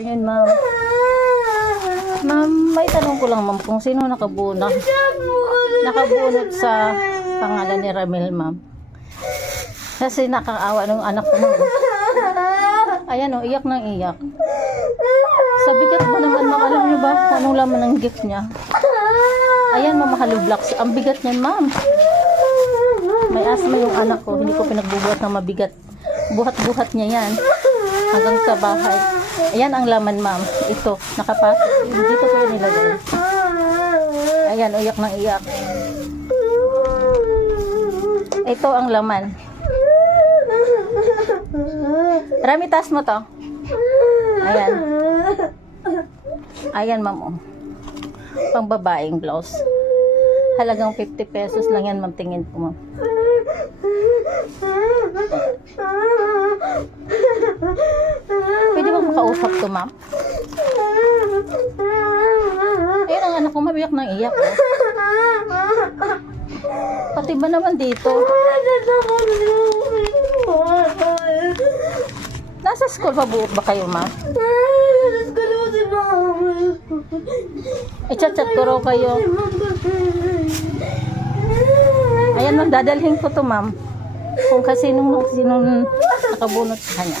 afternoon, ma'am. Ma'am, may tanong ko lang, ma'am, kung sino nakabunot sa pangalan ni Ramil, ma'am. Kasi nakakaawa ng anak ko, ma'am. Ayan, oh, iyak ng iyak. Sa bigat mo naman, ma'am, alam niyo ba kung anong laman ng gift niya? Ayan, ma'am, Halublocks. Ang bigat niyan, ma'am. May asma yung anak ko. Hindi ko pinagbubuhat ng mabigat. Buhat-buhat niya yan. Hanggang sa bahay. Ayan ang laman, ma'am. Ito, nakapasok. Dito ko yun nilagay. Ayan, iyak ng iyak. Ito ang laman. Rami, taas mo to. Ayan. Ayan, ma'am. Oh. Pang babaeng blouse. Halagang 50 pesos lang yan, ma'am. Tingin po, ma'am. Pwede ba makausap to, ma'am? Ayun ang anak ko, mabiyak ng iyak. Oh. Pati ba naman dito? Nasa school pa buot ba kayo, ma'am? I-chat-chat ko raw kayo. Ayan, ma'am, dadalhin ko to, ma'am. Kung kasi sinong nakabunot sa kanya.